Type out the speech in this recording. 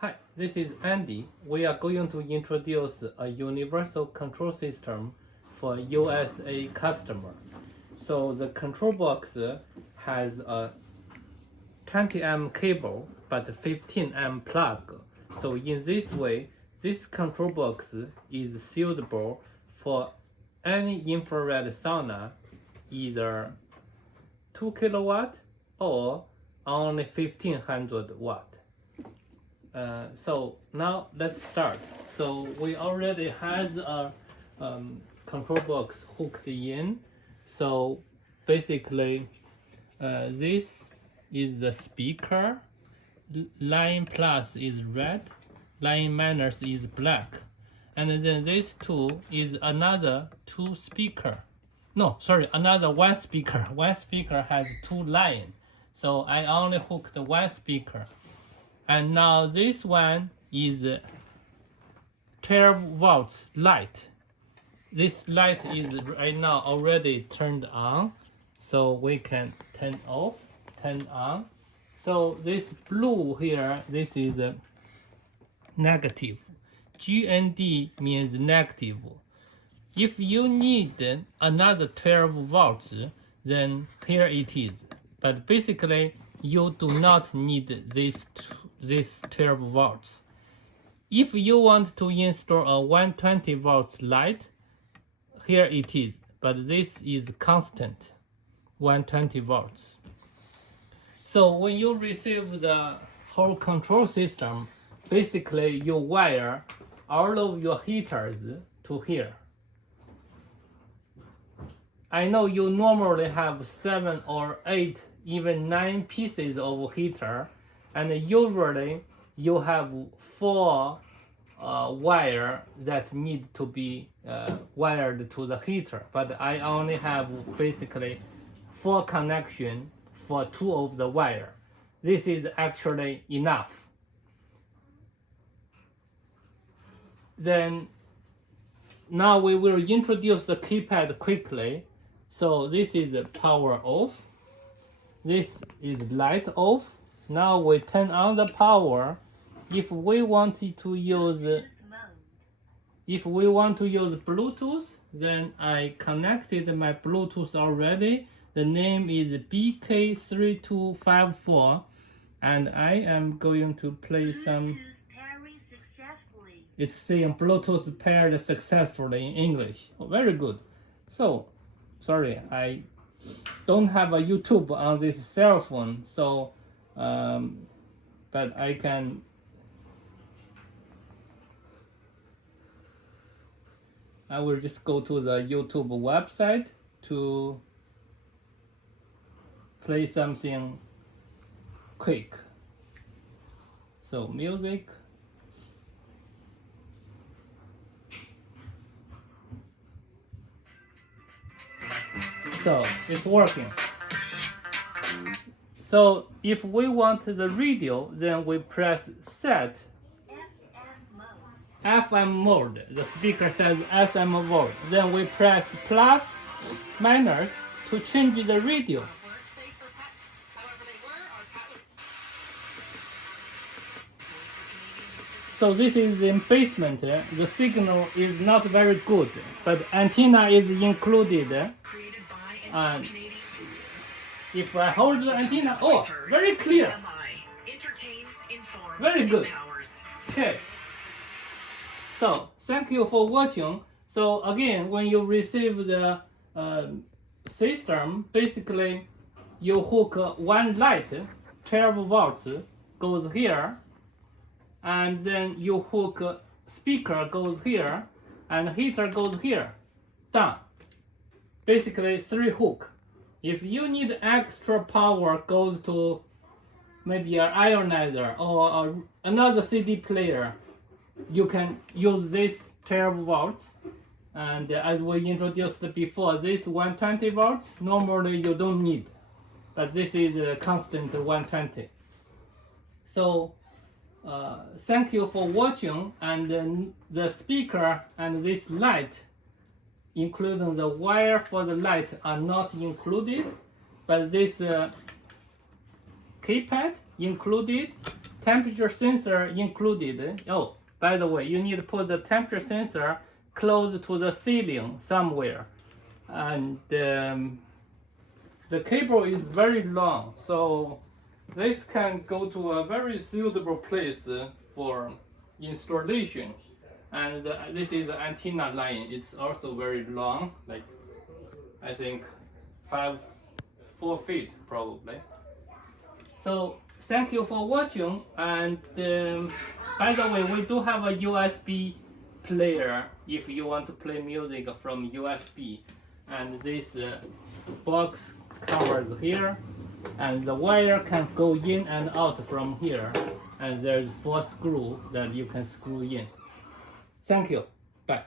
Hi, this is Andy. We are going to introduce a universal control system for USA customer. So the control box has a 20 amp cable but 15 amp plug. So in this way, this control box is suitable for any infrared sauna, either 2 kilowatt or only 1500 watt. So now let's start. So we already had a control box hooked in. So basically, this is the speaker. Line plus is red, line minus is black, and then this two is another two speaker. No, sorry, another one speaker. One speaker has two lines, so I only hooked one speaker. And now this one is 12 volts light. This light is right now already turned on, so we can turn off, turn on. So this blue here, this is negative. GND means negative. If you need another 12 volts, then here it is. But basically, you do not need this 12 volts. If you want to install a 120 volts light, here it is, but this is constant 120 volts. So when you receive the whole control system, basically you wire all of your heaters to here. I know you normally have 7 or 8, even 9 pieces of heater, and usually you have 4 wire that need to be wired to the heater, but I only have basically 4 connection for 2 of the wire. This is actually enough. Then now we will introduce the keypad quickly. So this is the power off. This is light off. Now we turn on the power. If we wanted to use Bluetooth, then I connected my Bluetooth already. The name is BK3254, and I am going to play some. It's saying Bluetooth paired successfully in English. Oh, very good. So, sorry, I don't have a YouTube on this cell phone, so but I will just go to the YouTube website to play something quick. So music. So it's working. So if we want the radio, then we press set FM mode. The speaker says FM mode. Then we press plus minus to change the radio. So this is in basement. The signal is not very good, but antenna is included. And if I hold the antenna, oh, very clear. Very good. Okay. So thank you for watching. So again, when you receive the system, basically you hook one light, 12 volts, goes here, and then you hook speaker goes here, and heater goes here. Done. Basically 3 hook. If you need extra power, goes to maybe an ionizer or another CD player, you can use this 12 volts. And as we introduced before, this 120 volts, normally you don't need, but this is a constant 120. So thank you for watching, and the speaker and this light, including the wire for the light, are not included, but this keypad included, temperature sensor included. Oh, by the way, you need to put the temperature sensor close to the ceiling somewhere. And the cable is very long, so this can go to a very suitable place for installation. And this is the antenna line. It's also very long, like I think 4 feet probably. So thank you for watching. And by the way, we do have a USB player if you want to play music from USB. And this box covers here, and the wire can go in and out from here. And there's 4 screws that you can screw in. Thank you. Bye.